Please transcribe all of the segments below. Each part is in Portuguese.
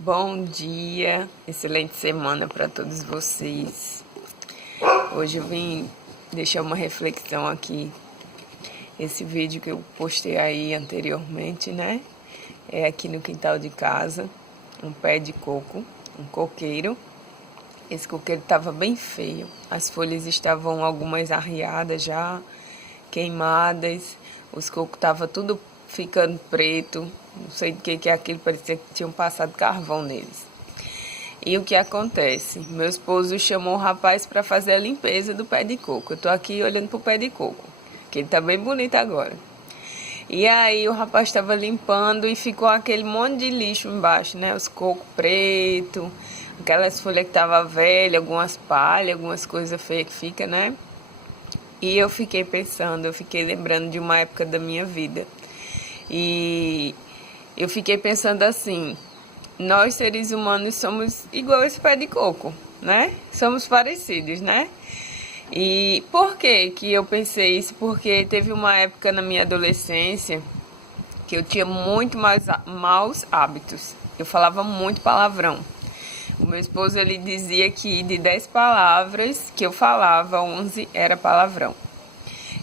Bom dia, excelente semana para todos vocês. Hoje eu vim deixar uma reflexão aqui. Esse vídeo que eu postei aí anteriormente, né? É aqui no quintal de casa, um pé de coco, um coqueiro. Esse coqueiro estava bem feio. As folhas estavam algumas arriadas já, queimadas. Os cocos estavam tudo ficando preto. Não sei do que é aquilo, parecia que tinham passado carvão neles. E o que acontece? Meu esposo chamou o rapaz para fazer a limpeza do pé de coco. Eu tô aqui olhando pro pé de coco, que ele tá bem bonito agora. E aí o rapaz estava limpando e ficou aquele monte de lixo embaixo, né? Os cocos pretos, aquelas folhas que estavam velhas, algumas palhas, algumas coisas feias que fica, né? E eu fiquei pensando, eu fiquei lembrando de uma época da minha vida. E eu fiquei pensando assim, nós seres humanos somos igual esse pé de coco, né? Somos parecidos, né? E por que que eu pensei isso? Porque teve uma época na minha adolescência que eu tinha muito mais maus hábitos. Eu falava muito palavrão. O meu esposo, ele dizia que de 10 palavras que eu falava, 11 era palavrão.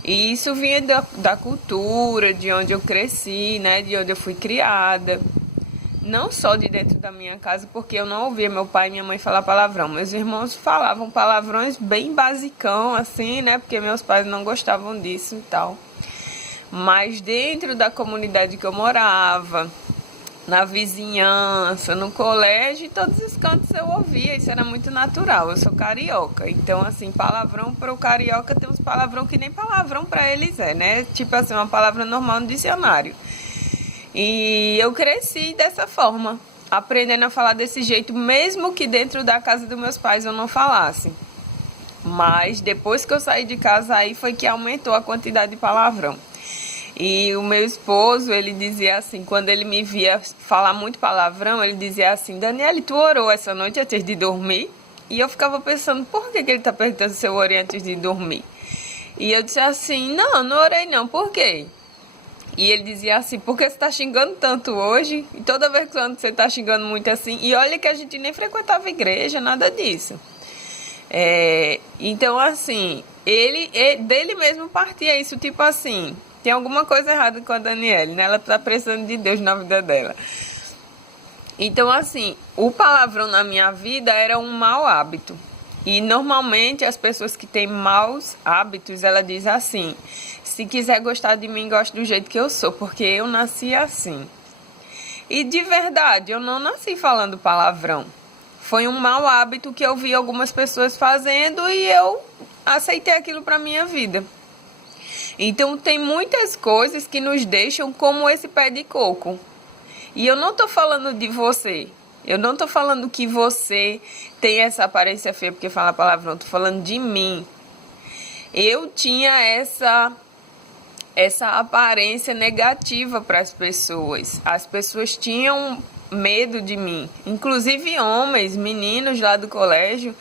E isso vinha da cultura, de onde eu cresci, né? De onde eu fui criada. Não só de dentro da minha casa, porque eu não ouvia meu pai e minha mãe falar palavrão. Meus irmãos falavam palavrões bem basicão, assim, né? Porque meus pais não gostavam disso e tal. Mas dentro da comunidade que eu morava, na vizinhança, no colégio, em todos os cantos eu ouvia, isso era muito natural. Eu sou carioca, então assim, palavrão para o carioca tem uns palavrão que nem palavrão para eles né? Tipo assim, uma palavra normal no dicionário. E eu cresci dessa forma, aprendendo a falar desse jeito, mesmo que dentro da casa dos meus pais eu não falasse. Mas depois que eu saí de casa, aí foi que aumentou a quantidade de palavrão. E o meu esposo, ele dizia assim, quando ele me via falar muito palavrão, ele dizia assim, Daniele, tu orou essa noite antes de dormir? E eu ficava pensando, por que ele tá perguntando se eu orei antes de dormir? E eu disse assim, não orei não, por quê? E ele dizia assim, porque você tá xingando tanto hoje? E toda vez que você tá xingando muito assim, e olha que a gente nem frequentava igreja, nada disso. Então assim, dele mesmo partia isso, tipo assim, tem alguma coisa errada com a Daniele, né? Ela tá precisando de Deus na vida dela. Então assim, o palavrão na minha vida era um mau hábito. E normalmente as pessoas que têm maus hábitos, ela diz assim, se quiser gostar de mim, goste do jeito que eu sou, porque eu nasci assim. E de verdade, eu não nasci falando palavrão. Foi um mau hábito que eu vi algumas pessoas fazendo e eu aceitei aquilo para minha vida. Então tem muitas coisas que nos deixam como esse pé de coco. E eu não tô falando de você. Eu não tô falando que você tem essa aparência feia porque fala palavrão. Eu tô falando de mim. Eu tinha essa aparência negativa para as pessoas. As pessoas tinham medo de mim, inclusive homens, meninos lá do colégio.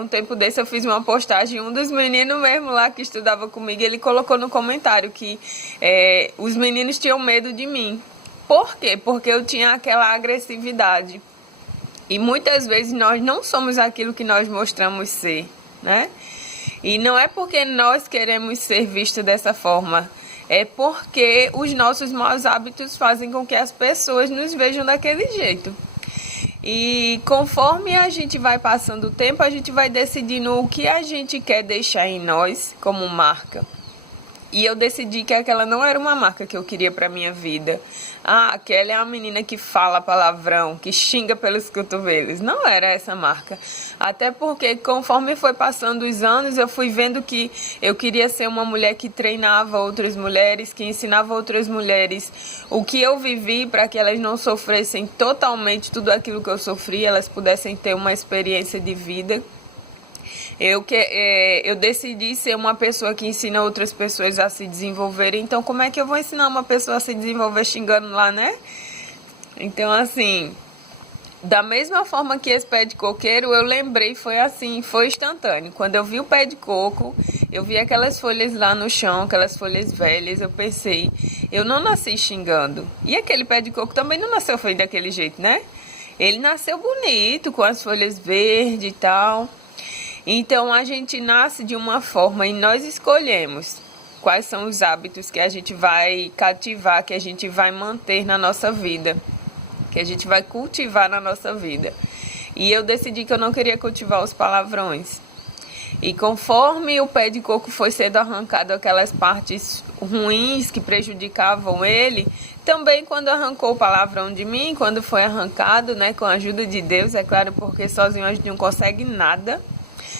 Um tempo desse eu fiz uma postagem, um dos meninos mesmo lá que estudava comigo, ele colocou no comentário que os meninos tinham medo de mim. Por quê? Porque eu tinha aquela agressividade. E muitas vezes nós não somos aquilo que nós mostramos ser, né? E não é porque nós queremos ser vistos dessa forma, é porque os nossos maus hábitos fazem com que as pessoas nos vejam daquele jeito. E conforme a gente vai passando o tempo, a gente vai decidindo o que a gente quer deixar em nós como marca. E eu decidi que aquela não era uma marca que eu queria para minha vida. Aquela é uma menina que fala palavrão, que xinga pelos cotovelos. Não era essa marca. Até porque conforme foi passando os anos, eu fui vendo que eu queria ser uma mulher que treinava outras mulheres, que ensinava outras mulheres o que eu vivi para que elas não sofressem totalmente tudo aquilo que eu sofri, elas pudessem ter uma experiência de vida. Eu decidi ser uma pessoa que ensina outras pessoas a se desenvolverem. Então, como é que eu vou ensinar uma pessoa a se desenvolver xingando lá, né? Então, assim, da mesma forma que esse pé de coqueiro, eu lembrei, foi assim, foi instantâneo. Quando eu vi o pé de coco, eu vi aquelas folhas lá no chão, aquelas folhas velhas, eu pensei, eu não nasci xingando. E aquele pé de coco também não nasceu feio daquele jeito, né? Ele nasceu bonito, com as folhas verdes e tal. Então a gente nasce de uma forma e nós escolhemos quais são os hábitos que a gente vai cativar, que a gente vai manter na nossa vida, que a gente vai cultivar na nossa vida. E eu decidi que eu não queria cultivar os palavrões. E conforme o pé de coco foi sendo arrancado, aquelas partes ruins que prejudicavam ele, também quando arrancou o palavrão de mim, quando foi arrancado, né, com a ajuda de Deus, é claro, porque sozinho a gente não consegue nada.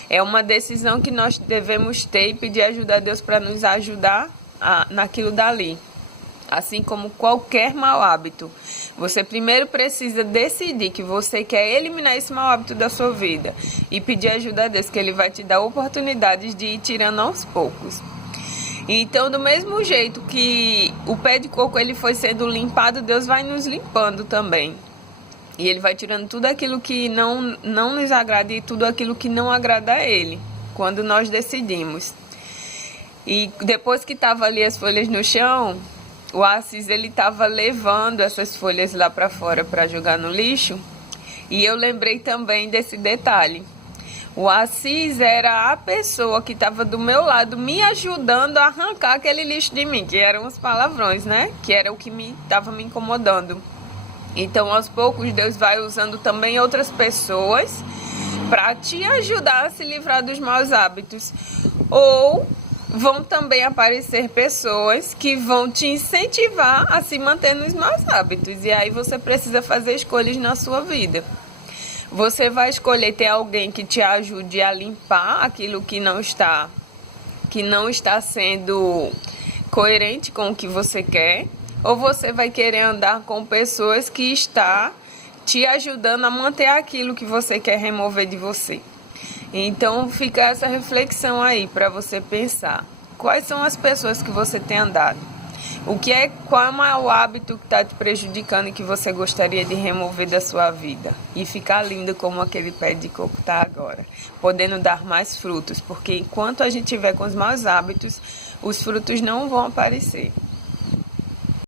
É uma decisão que nós devemos ter e pedir ajuda a Deus para nos ajudar naquilo dali. Assim como qualquer mau hábito, você primeiro precisa decidir que você quer eliminar esse mau hábito da sua vida e pedir ajuda a Deus, que Ele vai te dar oportunidades de ir tirando aos poucos. Então, do mesmo jeito que o pé de coco ele foi sendo limpado, Deus vai nos limpando também. E Ele vai tirando tudo aquilo que não nos agrada e tudo aquilo que não agrada a Ele, quando nós decidimos. E depois que estavam ali as folhas no chão, o Assis ele estava levando essas folhas lá para fora para jogar no lixo. E eu lembrei também desse detalhe. O Assis era a pessoa que estava do meu lado me ajudando a arrancar aquele lixo de mim, que eram os palavrões, né? Que era o que estava me incomodando. Então, aos poucos, Deus vai usando também outras pessoas para te ajudar a se livrar dos maus hábitos. Ou vão também aparecer pessoas que vão te incentivar a se manter nos maus hábitos. E aí você precisa fazer escolhas na sua vida. Você vai escolher ter alguém que te ajude a limpar aquilo que não está sendo coerente com o que você quer. Ou você vai querer andar com pessoas que estão te ajudando a manter aquilo que você quer remover de você. Então fica essa reflexão aí para você pensar. Quais são as pessoas que você tem andado? Qual é o mau hábito que está te prejudicando e que você gostaria de remover da sua vida? E ficar lindo como aquele pé de coco está agora, podendo dar mais frutos, porque enquanto a gente tiver com os maus hábitos, os frutos não vão aparecer.